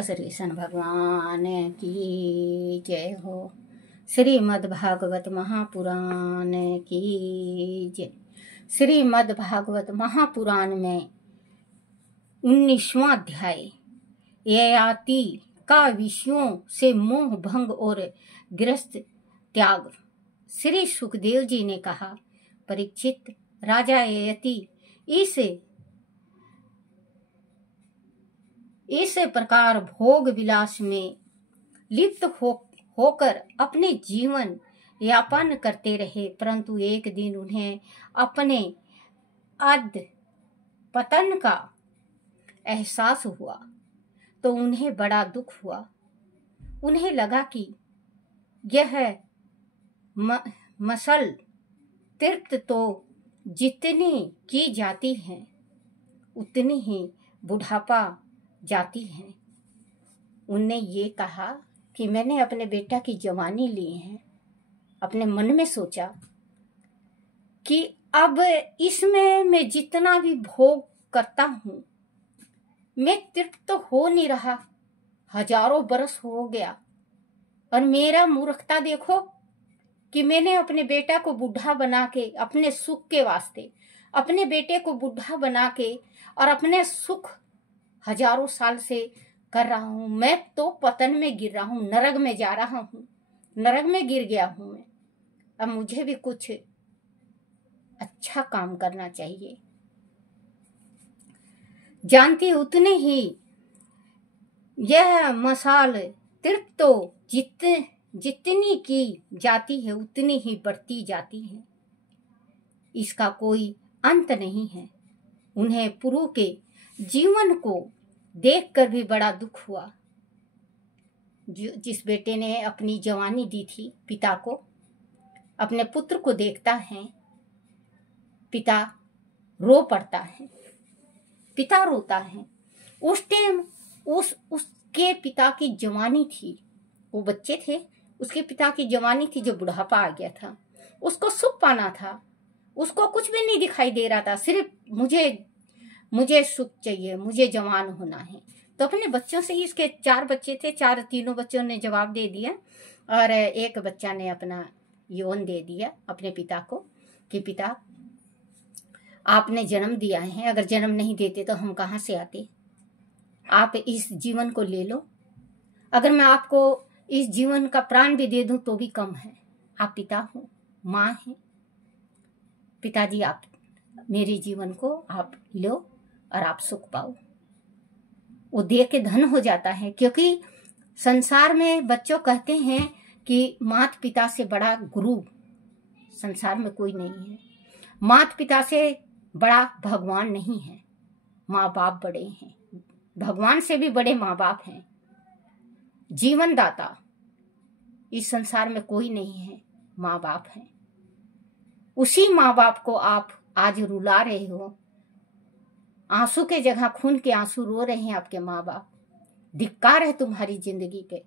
श्रीकृष्ण भगवान की जय हो। श्रीमद् भागवत महापुराण की जय। श्रीमद् भागवत महापुराण में 19वां अध्याय ययाति का विषयों से मोह भंग और गृहस्थ त्याग। श्री सुखदेव जी ने कहा, परीक्षित, राजा ययाति इस प्रकार भोग विलास में लिप्त होकर अपने जीवन यापन करते रहे, परंतु एक दिन उन्हें अपने अध पतन का एहसास हुआ तो उन्हें बड़ा दुख हुआ। उन्हें लगा कि यह मसल तीर्थ तो जितनी की जाती है उतनी ही बुढ़ापा जाती है। उनने ये कहा कि मैंने अपने बेटा की जवानी ली है। अपने मन में सोचा कि अब इसमें मैं जितना भी भोग करता हूँ मैं तृप्त तो हो नहीं रहा। हजारों बरस हो गया और मेरा मूर्खता देखो कि मैंने अपने बेटा को बूढ़ा बना के अपने सुख के वास्ते अपने बेटे को बूढ़ा बना के और अपने सुख हजारों साल से कर रहा हूं। मैं तो पतन में गिर रहा हूं, नरक में जा रहा हूं, नरक में गिर गया हूं मैं। अब मुझे भी कुछ अच्छा काम करना चाहिए। जानती उतने ही यह मसाल तीर्थ तो जितनी की जाती है उतनी ही बढ़ती जाती है, इसका कोई अंत नहीं है। उन्हें पुरु के जीवन को देखकर भी बड़ा दुख हुआ। जिस बेटे ने अपनी जवानी दी थी पिता को, अपने पुत्र को देखता है, पिता रो पड़ता है, पिता रोता है। उस टाइम उसके पिता की जवानी थी, वो बच्चे थे, उसके पिता की जवानी थी जो बुढ़ापा आ गया था। उसको सुख पाना था, उसको कुछ भी नहीं दिखाई दे रहा था, सिर्फ मुझे सुख चाहिए, मुझे जवान होना है। तो अपने बच्चों से ही, इसके 4 बच्चे थे, तीनों बच्चों ने जवाब दे दिया और एक बच्चा ने अपना यौन दे दिया अपने पिता को कि पिता आपने जन्म दिया है, अगर जन्म नहीं देते तो हम कहाँ से आते। आप इस जीवन को ले लो, अगर मैं आपको इस जीवन का प्राण भी दे दूं तो भी कम है। आप पिता हो, माँ है, पिताजी आप मेरे जीवन को आप लो और आप सुख पाओ। वो दे के धन हो जाता है, क्योंकि संसार में बच्चों कहते हैं कि माता पिता से बड़ा गुरु संसार में कोई नहीं है। माता पिता से बड़ा भगवान नहीं है, माँ बाप बड़े हैं। भगवान से भी बड़े माँ बाप हैं। जीवन दाता इस संसार में कोई नहीं है, माँ बाप हैं। उसी माँ बाप को आप आज रुला रहे हो, आंसू के जगह खून के आंसू रो रहे हैं आपके माँ बाप। धिक्कार है तुम्हारी जिंदगी पे,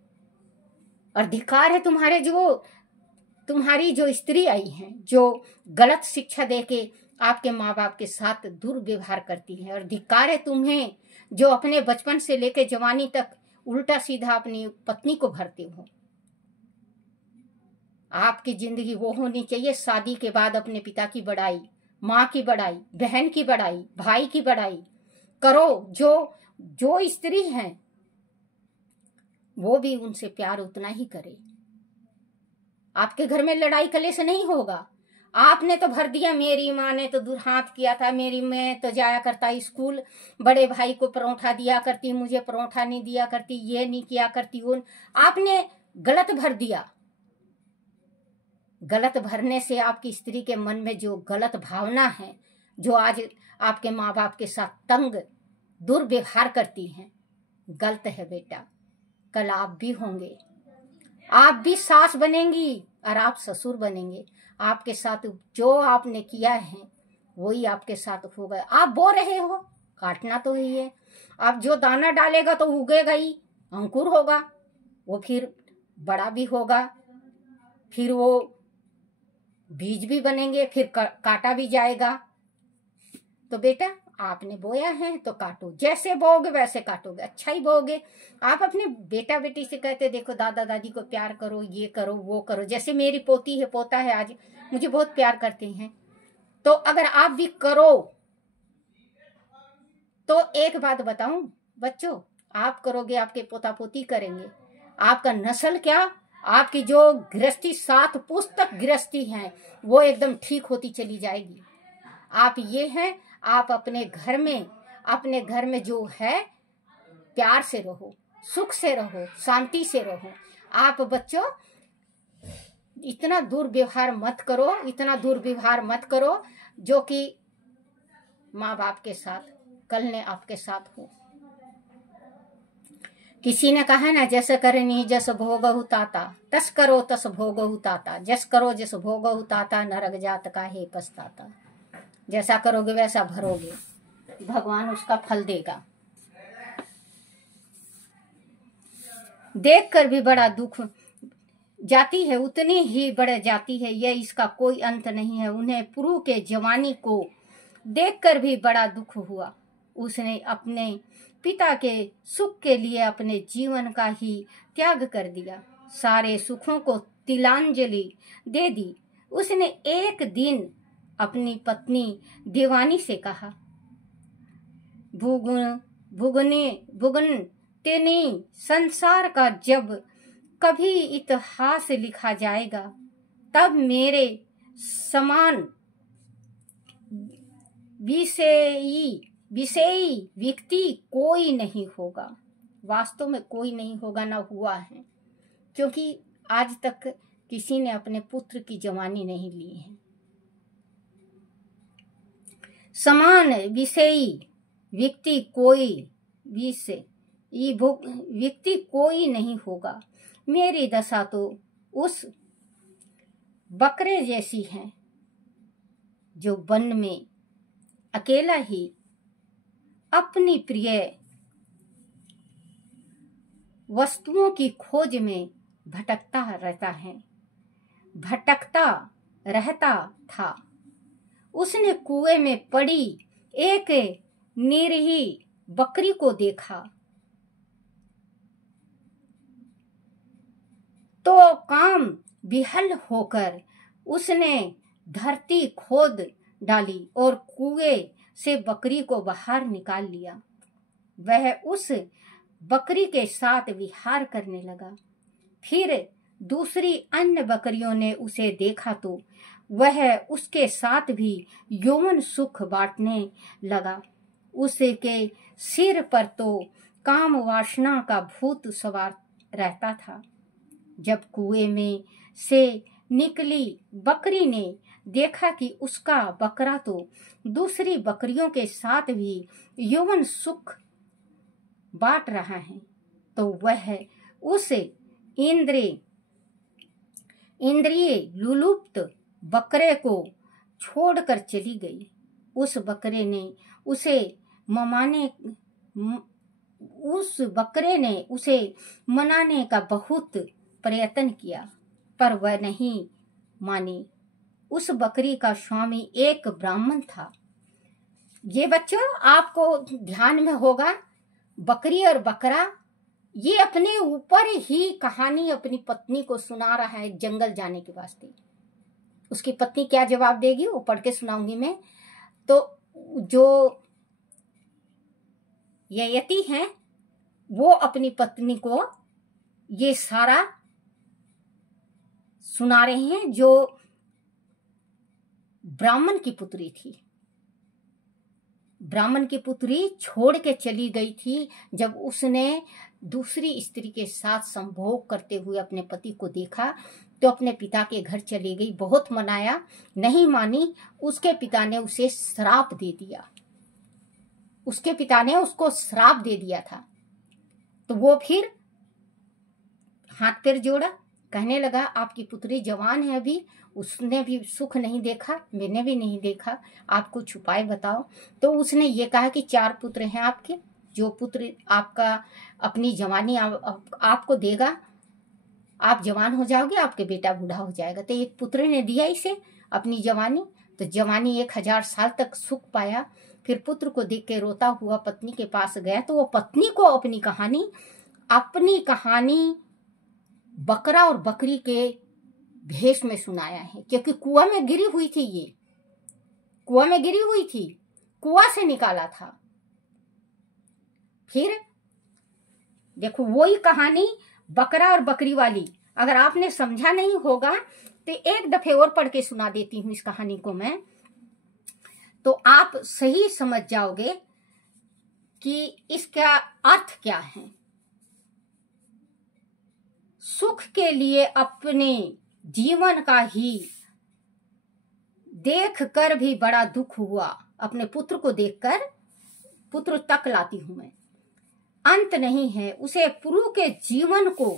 और धिक्कार है तुम्हारी जो स्त्री आई हैं, जो गलत शिक्षा देके आपके माँ बाप के साथ दुर्व्यवहार करती है। और धिक्कार है तुम्हें जो अपने बचपन से लेके जवानी तक उल्टा सीधा अपनी पत्नी को भरते हो। आपकी जिंदगी वो होनी चाहिए, शादी के बाद अपने पिता की बड़ाई, माँ की बड़ाई, बहन की बड़ाई, भाई की बड़ाई करो। जो स्त्री हैं वो भी उनसे प्यार उतना ही करे। आपके घर में लड़ाई कलेश नहीं होगा। आपने तो भर दिया, मेरी माँ ने तो दुर्हात किया था, मेरी मैं तो जाया करता स्कूल, बड़े भाई को परोठा दिया करती, मुझे परोठा नहीं दिया करती, ये नहीं किया करती, वो आपने गलत भर दिया। गलत भरने से आपकी स्त्री के मन में जो गलत भावना है, जो आज आपके माँ बाप के साथ तंग दुर्व्यवहार करती हैं, गलत है बेटा। कल आप भी होंगे, आप भी सास बनेंगी और आप ससुर बनेंगे। आपके साथ जो आपने किया है वही आपके साथ होगा। आप बो रहे हो, काटना तो ही है। आप जो दाना डालेगा तो उगेगा ही, अंकुर होगा, वो फिर बड़ा भी होगा, फिर वो बीज भी बनेंगे, फिर काटा भी जाएगा। तो बेटा आपने बोया है तो काटो, जैसे बोओगे वैसे काटोगे, अच्छा ही बोओगे। आप अपने बेटा बेटी से कहते देखो दादा दादी को प्यार करो, ये करो वो करो। जैसे मेरी पोती है पोता है, आज मुझे बहुत प्यार करते हैं। तो अगर आप भी करो तो एक बात बताऊं बच्चों, आप करोगे आपके पोता पोती करेंगे, आपका नस्ल क्या, आपकी जो गृहस्थी 7 पुस्तक गृहस्थी है वो एकदम ठीक होती चली जाएगी। आप ये हैं, आप अपने घर में जो है प्यार से रहो, सुख से रहो, शांति से रहो। आप बच्चों इतना दुर्व्यवहार मत करो, इतना दुर्व्यवहार मत करो जो कि माँ बाप के साथ कल ने आपके साथ हो। किसी ने कहा ना, जैसे करनी जस भोगहु ताता, तस करो तस भोगहु ताता, जस करो जस भोगहु ताता, नरक जात का हे पछताता। जैसा करोगे वैसा भरोगे, भगवान उसका फल देगा। देखकर भी बड़ा दुख जाती है, उतनी ही बढ़ जाती है, यह इसका कोई अंत नहीं है। उन्हें पुरु के जवानी को देखकर भी बड़ा दुख हुआ। उसने अपने पिता के सुख के लिए अपने जीवन का ही त्याग कर दिया, सारे सुखों को तिलांजलि दे दी। उसने एक दिन अपनी पत्नी देवानी से कहा, भुगन तेनी संसार का जब कभी इतिहास लिखा जाएगा, तब मेरे समान विषयी व्यक्ति कोई नहीं होगा। वास्तव में कोई नहीं होगा, ना हुआ है, क्योंकि आज तक किसी ने अपने पुत्र की जवानी नहीं ली है। समान विषयी व्यक्ति कोई नहीं होगा। मेरी दशा तो उस बकरे जैसी है जो वन में अकेला ही अपनी प्रिय वस्तुओं की खोज में भटकता रहता था। उसने कुएं में पड़ी एक निरीही बकरी को देखा तो काम विहल होकर उसने धरती खोद डाली और कुएं से बकरी को बाहर निकाल लिया। वह उस बकरी के साथ विहार करने लगा। फिर दूसरी अन्य बकरियों ने उसे देखा तो वह उसके साथ भी यौवन सुख बांटने लगा। उसके सिर पर तो काम वासना का भूत सवार रहता था। जब कुएं में से निकली बकरी ने देखा कि उसका बकरा तो दूसरी बकरियों के साथ भी यौवन सुख बांट रहा है, तो वह उस इंद्रिय लुलुप्त बकरे को छोड़कर चली गई। उस बकरे ने उसे मनाने का बहुत प्रयत्न किया, पर वह नहीं मानी। उस बकरी का स्वामी एक ब्राह्मण था। ये बच्चों आपको ध्यान में होगा, बकरी और बकरा ये अपने ऊपर ही कहानी अपनी पत्नी को सुना रहा है जंगल जाने के वास्ते। उसकी पत्नी क्या जवाब देगी वो पढ़ के सुनाऊंगी मैं। तो जो यति हैं वो अपनी पत्नी को ये सारा सुना रहे हैं, जो ब्राह्मण की पुत्री थी। ब्राह्मण की पुत्री छोड़ के चली गई थी। जब उसने दूसरी स्त्री के साथ संभोग करते हुए अपने पति को देखा तो अपने पिता के घर चली गई। बहुत मनाया, नहीं मानी। उसके पिता ने उसे श्राप दे दिया। उसके पिता ने उसको श्राप दे दिया था। तो वो फिर हाथ पैर जोड़ा, कहने लगा आपकी पुत्री जवान है अभी, उसने भी सुख नहीं देखा, मैंने भी नहीं देखा, आप कुछ उपाय बताओ। तो उसने ये कहा कि 4 पुत्र हैं आपके, जो पुत्र आपका अपनी जवानी आपको देगा, आप जवान हो जाओगे, आपके बेटा बूढ़ा हो जाएगा। तो एक पुत्र ने दिया इसे अपनी जवानी, तो जवानी 1000 साल तक सुख पाया। फिर पुत्र को देख के रोता हुआ पत्नी के पास गया तो वो पत्नी को अपनी कहानी बकरा और बकरी के भेष में सुनाया है, क्योंकि कुआं में गिरी हुई थी, ये कुआं में गिरी हुई थी, कुआं से निकाला था। फिर देखो वही कहानी बकरा और बकरी वाली, अगर आपने समझा नहीं होगा तो एक दफे और पढ़ के सुना देती हूं इस कहानी को मैं, तो आप सही समझ जाओगे कि इसका अर्थ क्या है। सुख के लिए अपने जीवन का ही देख कर भी बड़ा दुख हुआ, अपने पुत्र को देखकर पुत्र तक लाती हूं मैं, अंत नहीं है उसे पुरु के जीवन को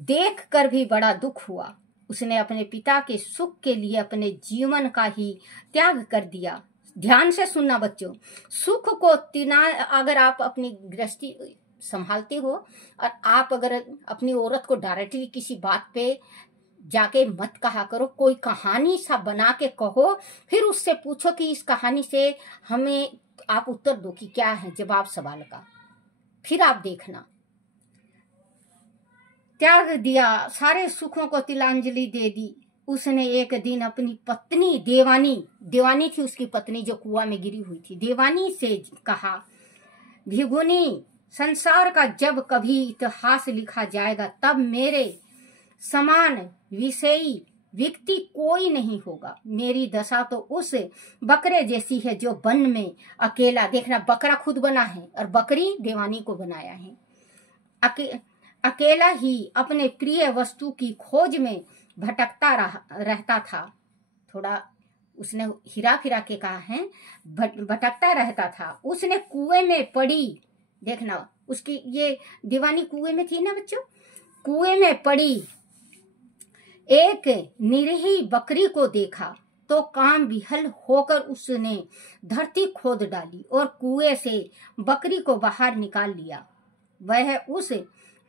देख कर भी बड़ा दुख हुआ। उसने अपने पिता के सुख के लिए अपने जीवन का ही त्याग कर दिया। ध्यान से सुनना बच्चों, सुख को अगर आप अपनी गृहस्थी संभालते हो और आप अगर अपनी औरत को डायरेक्टली किसी बात पे जाके मत कहा करो, कोई कहानी सा बना के कहो, फिर उससे पूछो कि इस कहानी से हमें आप उत्तर दो कि क्या है जवाब सवाल का, फिर आप देखना। त्याग दिया, सारे सुखों को तिलांजलि दे दी। उसने एक दिन अपनी पत्नी देवानी थी उसकी पत्नी जो कुआं में गिरी हुई थी, देवानी से कहा, भिगुनी, संसार का जब कभी इतिहास लिखा जाएगा तब मेरे समान विषयी व्यक्ति कोई नहीं होगा। मेरी दशा तो उस बकरे जैसी है जो वन में अकेला, देखना बकरा खुद बना है और बकरी देवानी को बनाया है, अकेला ही अपने प्रिय वस्तु की खोज में भटकता रहता था। थोड़ा उसने हिरा फिरा के कहा है, भटकता रहता था। उसने कुएं में पड़ी, देखना उसकी ये दीवानी कुएं में थी ना बच्चों, कुएं में पड़ी एक निरीही बकरी को देखा तो काम विहल होकर उसने धरती खोद डाली और कुएं से बकरी को बाहर निकाल लिया। वह उस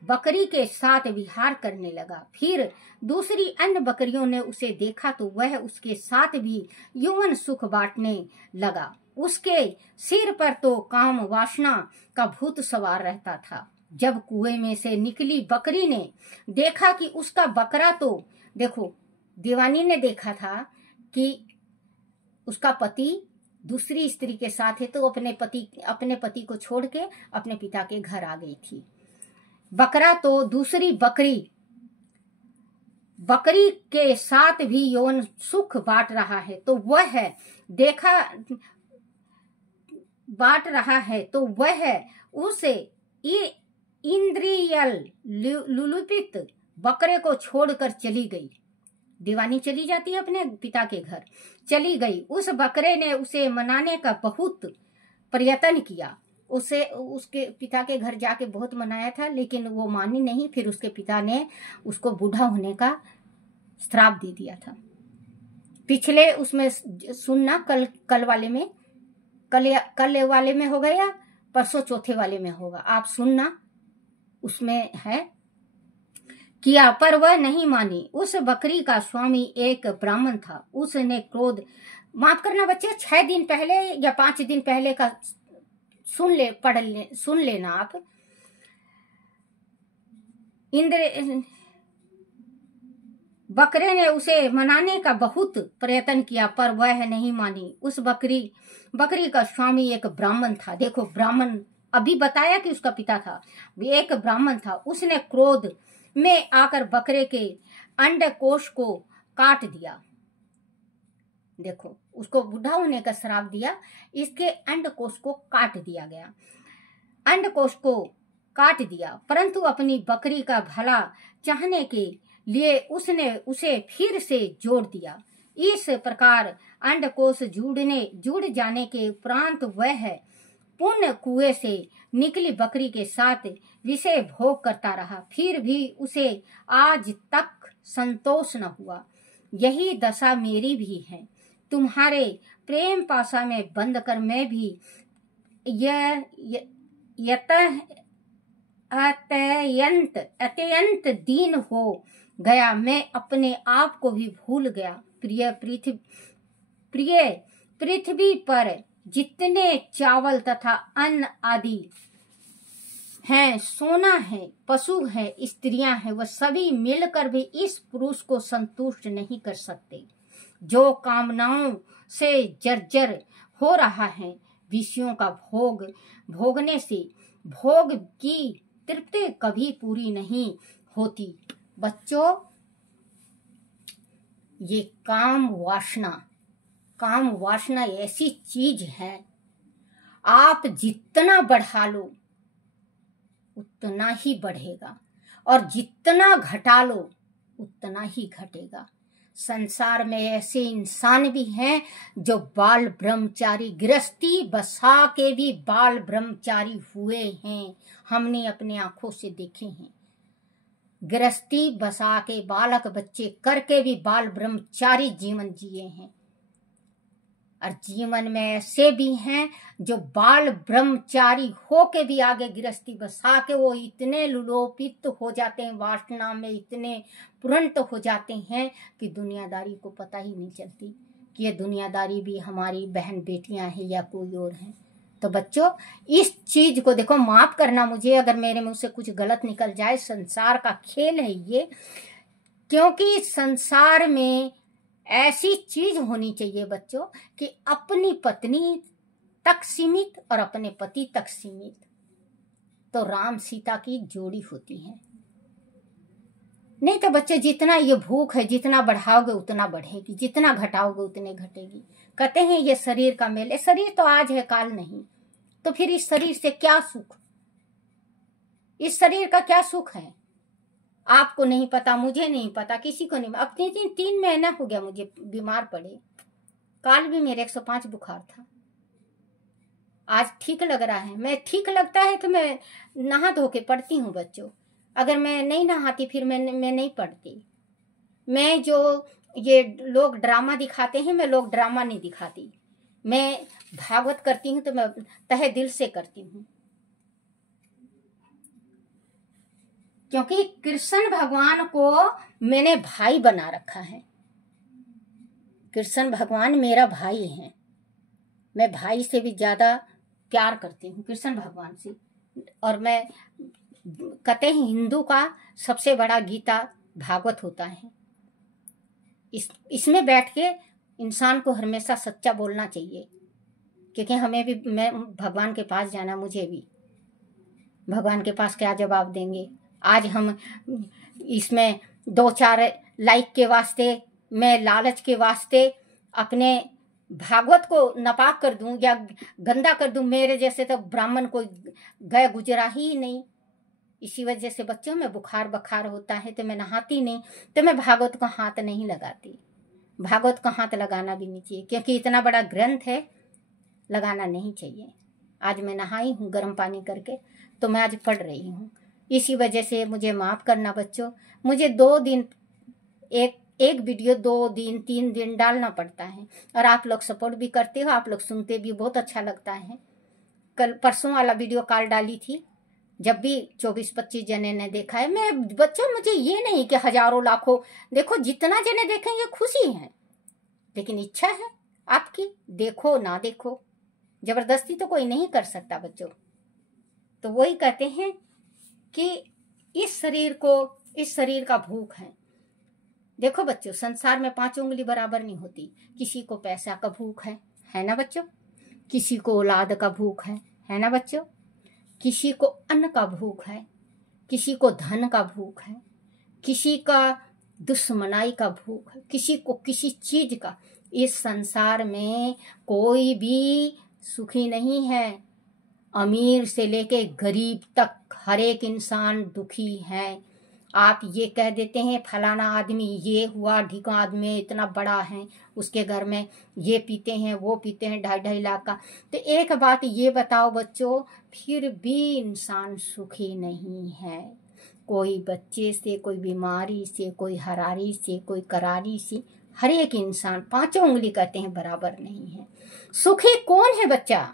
बकरी के साथ विहार करने लगा। फिर दूसरी अन्य बकरियों ने उसे देखा तो वह उसके साथ भी यौवन सुख बांटने लगा। उसके सिर पर तो काम वासना का भूत सवार रहता था। जब कुएं में से निकली बकरी ने देखा कि उसका बकरा, तो देखो दीवानी ने देखा था कि उसका पति दूसरी स्त्री के साथ है, तो अपने पति को छोड़ के अपने पिता के घर आ गई थी। बकरा तो दूसरी बकरी के साथ भी यौन सुख बांट रहा है, तो वह उसे इंद्रियल लुलुपित बकरे को छोड़कर चली गई। दीवानी चली जाती है अपने पिता के घर, चली गई। उस बकरे ने उसे मनाने का बहुत प्रयत्न किया, उसके पिता के घर जाके बहुत मनाया था, लेकिन वो मानी नहीं। फिर उसके पिता ने उसको बूढ़ा होने का श्राप दे दिया था। पिछले उसमें सुनना, कल वाले में होगा या परसों चौथे वाले में होगा, आप सुनना, उसमें है किया, पर वह नहीं मानी। उस बकरी का स्वामी एक ब्राह्मण था। उसने क्रोध, माफ करना बच्चे 6 दिन पहले या 5 दिन पहले का सुन लेना आप। बकरे ने उसे मनाने का बहुत प्रयत्न किया पर वह नहीं मानी। उस बकरी का स्वामी एक ब्राह्मण था। देखो ब्राह्मण, अभी बताया कि उसका पिता था, एक ब्राह्मण था। उसने क्रोध में आकर बकरे के अंडकोश को काट दिया। देखो उसको बूढ़ा होने का श्राप दिया, इसके अंडकोश को काट दिया गया, अंडकोश को काट दिया। परंतु अपनी बकरी का भला चाहने के लिए उसने उसे फिर से जोड़ दिया। इस प्रकार अंडकोश जुड़ जाने के उपरांत वह पुण्य कुएं से निकली बकरी के साथ विषय भोग करता रहा। फिर भी उसे आज तक संतोष न हुआ। यही दशा मेरी भी है। तुम्हारे प्रेम पाशा में बंद कर मैं भी अत्यंत दीन हो गया, मैं अपने आप को भी भूल गया। प्रिय पृथ्वी पर जितने चावल तथा अन्न आदि हैं, सोना है, पशु है, स्त्रियां हैं, वह सभी मिलकर भी इस पुरुष को संतुष्ट नहीं कर सकते, जो कामनाओं से जर्जर हो रहा है। विषयों का भोग भोगने से भोग की तृप्ति कभी पूरी नहीं होती। बच्चों, ये काम वासना ऐसी चीज है, आप जितना बढ़ा लो उतना ही बढ़ेगा, और जितना घटा लो उतना ही घटेगा। संसार में ऐसे इंसान भी हैं जो बाल ब्रह्मचारी, गृहस्थी बसा के भी बाल ब्रह्मचारी हुए हैं। हमने अपने आंखों से देखे हैं। गृहस्थी बसा के, बालक बच्चे करके भी बाल ब्रह्मचारी जीवन जिए हैं। और जीवन में ऐसे भी हैं जो बाल ब्रह्मचारी होके भी आगे गृहस्थी बसा के वो इतने लुलोपित हो जाते हैं, वासना में इतने पुरंत हो जाते हैं कि दुनियादारी को पता ही नहीं चलती कि ये दुनियादारी भी हमारी बहन बेटियां हैं या कोई और है। तो बच्चों, इस चीज को देखो, माफ करना मुझे अगर मेरे मुंह से कुछ गलत निकल जाए। संसार का खेल है ये, क्योंकि संसार में ऐसी चीज होनी चाहिए बच्चों कि अपनी पत्नी तक सीमित और अपने पति तक सीमित। तो राम सीता की जोड़ी होती है। नहीं तो बच्चे, जितना ये भूख है, जितना बढ़ाओगे उतना बढ़ेगी, जितना घटाओगे उतने घटेगी। कहते हैं ये शरीर का मेल है। शरीर तो आज है, काल नहीं। तो फिर इस शरीर से क्या सुख? इस शरीर का क्या सुख है? आपको नहीं पता, मुझे नहीं पता, किसी को नहीं। अब 3 महीना हो गया मुझे बीमार पड़े। काल भी मेरे 105 बुखार था। आज ठीक लग रहा है। मैं ठीक लगता है तो मैं नहा धो के पढ़ती हूँ बच्चों। अगर मैं नहीं नहाती फिर मैं नहीं पढ़ती। मैं जो ये लोग ड्रामा दिखाते हैं, मैं लोग ड्रामा नहीं दिखाती। मैं भागवत करती हूँ तो मैं तहे दिल से करती हूँ, क्योंकि कृष्ण भगवान को मैंने भाई बना रखा है। कृष्ण भगवान मेरा भाई है। मैं भाई से भी ज्यादा प्यार करती हूँ कृष्ण भगवान से। और मैं कहते हैं हिंदू का सबसे बड़ा गीता भागवत होता है। इसमें बैठ के इंसान को हमेशा सच्चा बोलना चाहिए, क्योंकि हमें भी, मैं भगवान के पास जाना, मुझे भी भगवान के पास क्या जवाब देंगे। आज हम इसमें 2-4 लाइक के वास्ते, मैं लालच के वास्ते अपने भागवत को नापाक कर दूं या गंदा कर दूं। मेरे जैसे तो ब्राह्मण कोई गए गुजरा ही नहीं। इसी वजह से बच्चों में बुखार होता है तो मैं नहाती नहीं, तो मैं भागवत को हाथ नहीं लगाती। भागवत को हाथ लगाना भी नहीं चाहिए, क्योंकि इतना बड़ा ग्रंथ है, लगाना नहीं चाहिए। आज मैं नहाई हूँ गर्म पानी करके, तो मैं आज पढ़ रही हूँ। इसी वजह से मुझे माफ करना बच्चों। मुझे 2 दिन एक वीडियो 2 दिन 3 दिन डालना पड़ता है, और आप लोग सपोर्ट भी करते हो, आप लोग सुनते भी, बहुत अच्छा लगता है। कल परसों वाला वीडियो कॉल डाली थी, जब भी 24-25 जने ने देखा है। मैं बच्चों, मुझे ये नहीं कि हजारों लाखों, देखो जितना जने देखेंगे खुशी है, लेकिन इच्छा है आपकी, देखो ना देखो, जबरदस्ती तो कोई नहीं कर सकता बच्चों। तो वही कहते हैं कि इस शरीर का भूख है। देखो बच्चों, संसार में 5 उंगली बराबर नहीं होती। किसी को पैसा का भूख है ना बच्चों? किसी को औलाद का भूख है ना बच्चों? किसी को अन्न का भूख है, किसी को धन का भूख है, किसी का दुश्मनाई का भूख है, किसी को किसी चीज का। इस संसार में कोई भी सुखी नहीं है। अमीर से लेके गरीब तक हर एक इंसान दुखी है। आप ये कह देते हैं फलाना आदमी ये हुआ, ढीका आदमी इतना बड़ा है, उसके घर में ये पीते हैं वो पीते हैं 2.5 लाख का। तो एक बात ये बताओ बच्चों, फिर भी इंसान सुखी नहीं है। कोई बच्चे से, कोई बीमारी से, कोई हरारी से, कोई करारी से, हर एक इंसान 5 उंगली कहते हैं बराबर नहीं है। सुखी कौन है बच्चा?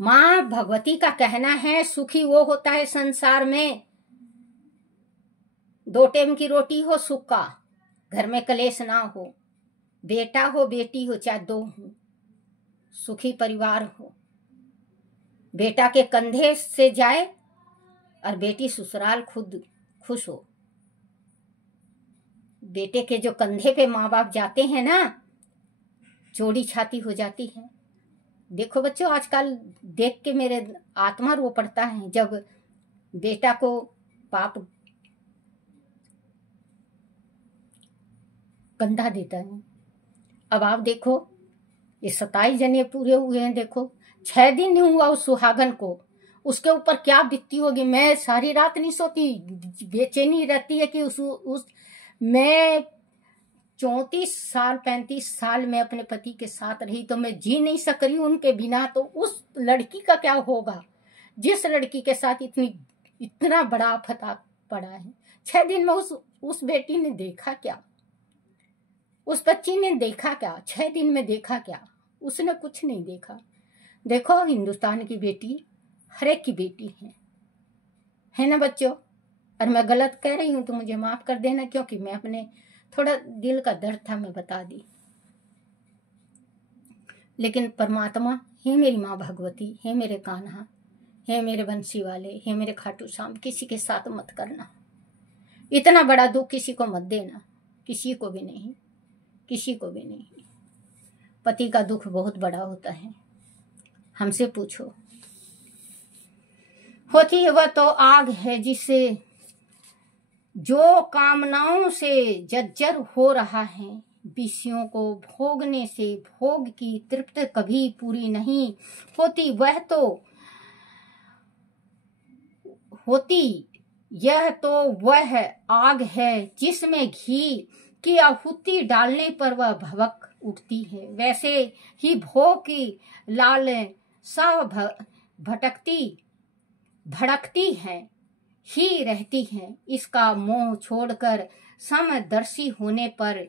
माँ भगवती का कहना है सुखी वो होता है संसार में 2 टाइम की रोटी हो सूखा, घर में कलेश ना हो, बेटा हो बेटी हो चाहे 2 हो, सुखी परिवार हो, बेटा के कंधे से जाए और बेटी ससुराल खुद खुश हो। बेटे के जो कंधे पे माँ बाप जाते हैं ना, चौड़ी छाती हो जाती है। देखो बच्चों, आजकल देख के मेरे आत्मा रो पड़ता है जब बेटा को बाप कंधा देता है। अब आप देखो, ये 27 जने पूरे हुए हैं, देखो 6 दिन नहीं हुआ उस सुहागन को, उसके ऊपर क्या बीतती होगी। मैं सारी रात नहीं सोती, बेचैनी रहती है कि उस मैं 34 साल 35 साल में अपने पति के साथ रही, तो मैं जी नहीं सक रही उनके बिना, तो उस लड़की का क्या होगा जिस लड़की के साथ इतना बड़ा आफत पड़ा है। 6 दिन में उस बेटी ने देखा क्या, उस बच्ची ने देखा क्या, 6 दिन में देखा क्या? उसने कुछ नहीं देखा। देखो, हिंदुस्तान की बेटी हर एक की बेटी है ना बच्चों। और मैं गलत कह रही हूं तो मुझे माफ कर देना, क्योंकि मैं अपने थोड़ा दिल का दर्द था, मैं बता दी। लेकिन परमात्मा, हे मेरी माँ भगवती, हे मेरे कान्हा, हे मेरे बंसी वाले, हे मेरे खाटू श्याम, किसी के साथ मत करना, इतना बड़ा दुख किसी को मत देना, किसी को भी नहीं, किसी को भी नहीं। पति का दुख बहुत बड़ा होता है, हमसे पूछो। होती है वह तो आग है जिसे जो कामनाओं से जर्जर हो रहा है, विषयों को भोगने से भोग की तृप्ति कभी पूरी नहीं होती। यह तो वह आग है जिसमें घी की आहुति डालने पर वह भभक उठती है। वैसे ही भोग की लालसा भड़कती है ही रहती है। इसका मोह छोड़कर समदर्शी होने पर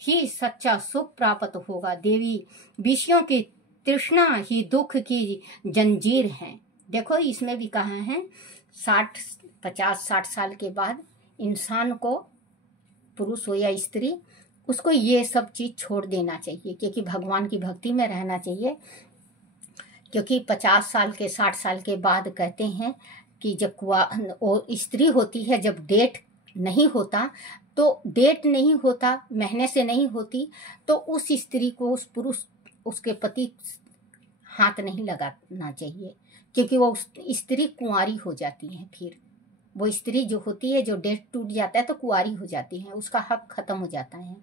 ही सच्चा सुख प्राप्त होगा। देवी, विषयों की तृष्णा ही दुख की जंजीर है। देखो, इसमें भी कहा है 50-60 साल के बाद इंसान को, पुरुष हो या स्त्री, उसको ये सब चीज छोड़ देना चाहिए, क्योंकि भगवान की भक्ति में रहना चाहिए। क्योंकि 50 साल के 60 साल के बाद कहते हैं कि जब स्त्री होती है, जब डेट नहीं होता, महीने से नहीं होती, तो उस स्त्री को, उस पुरुष, उसके पति हाथ नहीं लगाना चाहिए, क्योंकि वो स्त्री कुंवारी हो जाती है। फिर वो स्त्री जो होती है, जो डेट टूट जाता है तो कुंवारी हो जाती है, उसका हक खत्म हो जाता है।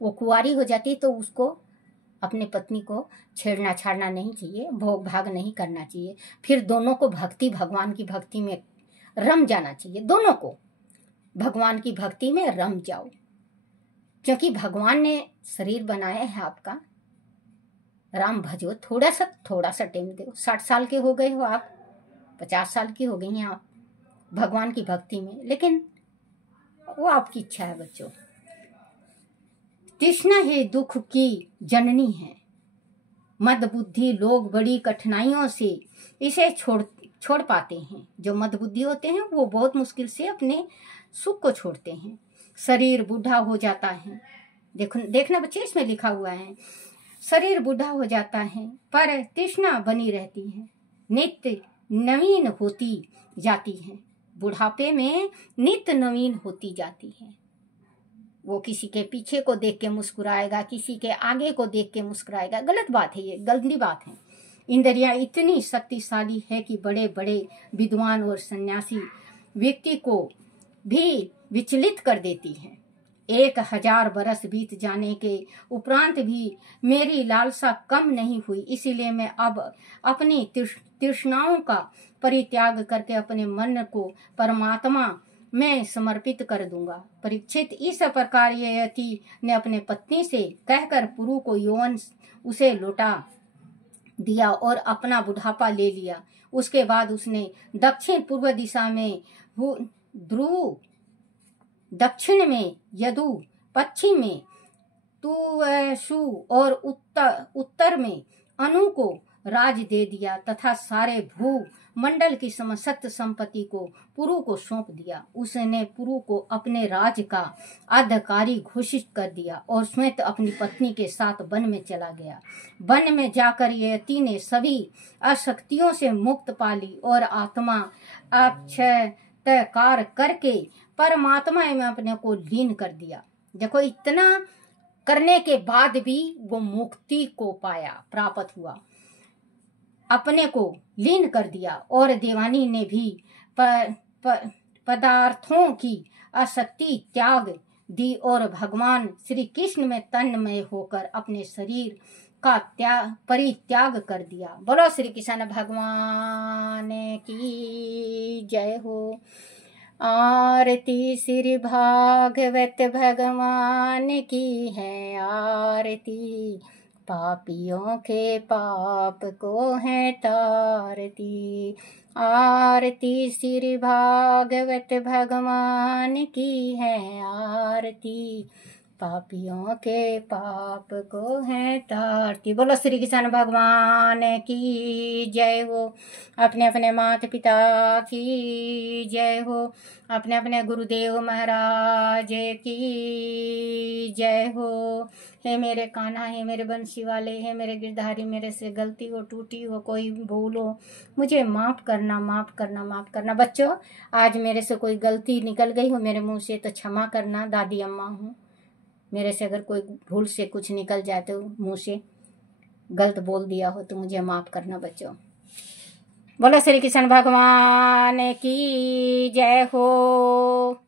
वो कुंवारी हो जाती है तो उसको अपने पत्नी को छेड़ना छाड़ना नहीं चाहिए, भोग भाग नहीं करना चाहिए। फिर दोनों को भगवान की भक्ति में रम जाना चाहिए। दोनों को भगवान की भक्ति में रम जाओ, क्योंकि भगवान ने शरीर बनाया है आपका। राम भजो, थोड़ा सा टाइम दो। 60 साल के हो गए हो आप, 50 साल की हो गई हैं आप भगवान की भक्ति में, लेकिन वो आपकी इच्छा है बच्चों। तृष्णा ही दुख की जननी है। मदबुद्धि लोग बड़ी कठिनाइयों से इसे छोड़ पाते हैं। जो मदबुद्धि होते हैं वो बहुत मुश्किल से अपने सुख को छोड़ते हैं। शरीर बूढ़ा हो जाता है। देखना बच्चे, इसमें लिखा हुआ है, शरीर बूढ़ा हो जाता है पर तृष्णा बनी रहती है, नित्य नवीन होती जाती है। बुढ़ापे में नित्य नवीन होती जाती है। वो किसी के पीछे को देख के मुस्कुराएगा, किसी के आगे को देख के मुस्कुराएगा। गलत बात है, ये गंदी बात है। इंद्रियां इतनी शक्तिशाली है कि बड़े बड़े विद्वान और सन्यासी व्यक्ति को भी विचलित कर देती है। 1000 बरस बीत जाने के उपरांत भी मेरी लालसा कम नहीं हुई, इसीलिए मैं अब अपनी तृष्णाओं का परित्याग करके अपने मन को परमात्मा में समर्पित कर दूंगा। परीक्षित, इस प्रकार यति ने अपने पत्नी से कहकर पुरु को यौवन उसे लौटा दिया और अपना बुढ़ापा ले लिया। उसके बाद उसने दक्षिण पूर्व दिशा में ध्रुव, दक्षिण में यदु, पश्चिम में तुवसु और उत्तर में अनु को राज दे दिया तथा सारे भू मंडल की समस्त संपत्ति को पुरु को सौंप दिया। उसने पुरु को अपने राज का अधिकारी घोषित कर दिया और स्वयं अपनी पत्नी के साथ वन में चला गया। वन में जाकर यति ने सभी अशक्तियों से मुक्त पाली और आत्मा अक्षयकार करके परमात्मा में अपने को लीन कर दिया। देखो, इतना करने के बाद भी वो मुक्ति को पाया, प्राप्त हुआ, अपने को लीन कर दिया। और देवानी ने भी पदार्थों की आसक्ति त्याग दी और भगवान श्री कृष्ण में तन्मय होकर अपने शरीर का परित्याग कर दिया। बोलो श्री कृष्ण भगवान की जय हो। आरती श्री भागवत भगवान की है आरती, पापियों के पाप को है तारती। आरती श्री भागवत भगवान की है आरती, पापियों के पाप को है तारती। बोलो श्री कृष्ण भगवान की जय हो। अपने अपने माता पिता की जय हो। अपने अपने गुरुदेव महाराज की जय हो। हे मेरे कान्हा, हे मेरे बंसी वाले, हे मेरे गिरधारी, मेरे से गलती हो, टूटी हो, कोई भूल हो, मुझे माफ़ करना, माफ़ करना, माफ़ करना। बच्चों, आज मेरे से कोई गलती निकल गई हो मेरे मुंह से तो क्षमा करना। दादी अम्मा हूँ, मेरे से अगर कोई भूल से कुछ निकल जाए तो मुंह से गलत बोल दिया हो तो मुझे माफ़ करना बच्चों। बोलो श्री कृष्ण भगवान की जय हो।